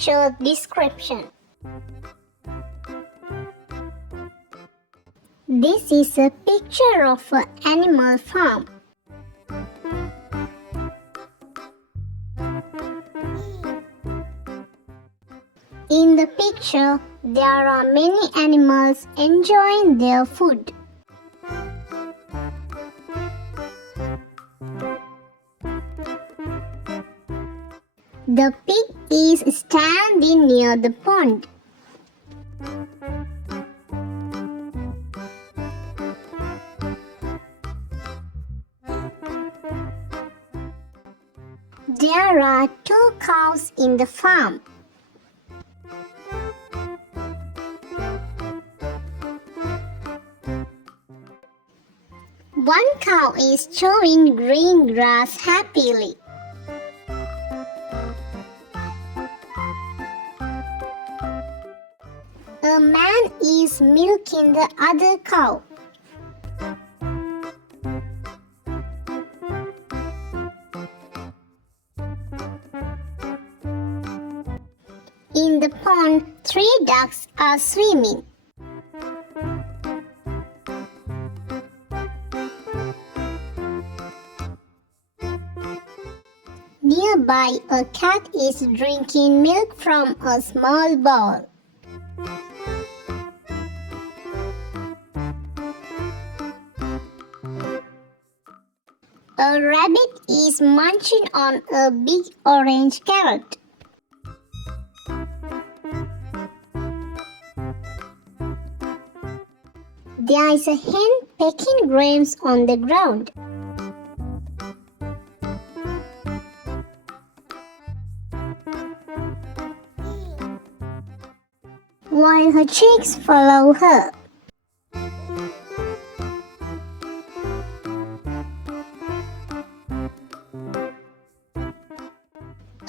short description. This is a picture of an animal farm. In the picture, there are many animals enjoying their food. The pig is standing near the pond. There are 2 cows in the farm. One cow is chewing green grass happily. A man is milking the other cow. In the pond, 3 ducks are swimming. Nearby, a cat is drinking milk from a small bowl. A rabbit is munching on a big orange carrot. There is a hen pecking grains on the ground. While her chicks follow her.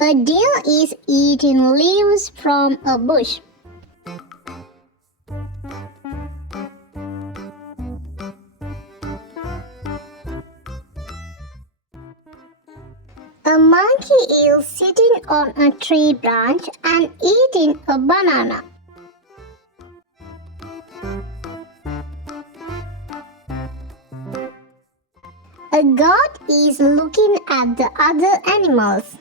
A deer is eating leaves from a bush. A monkey is sitting on a tree branch and eating a banana. A goat is looking at the other animals.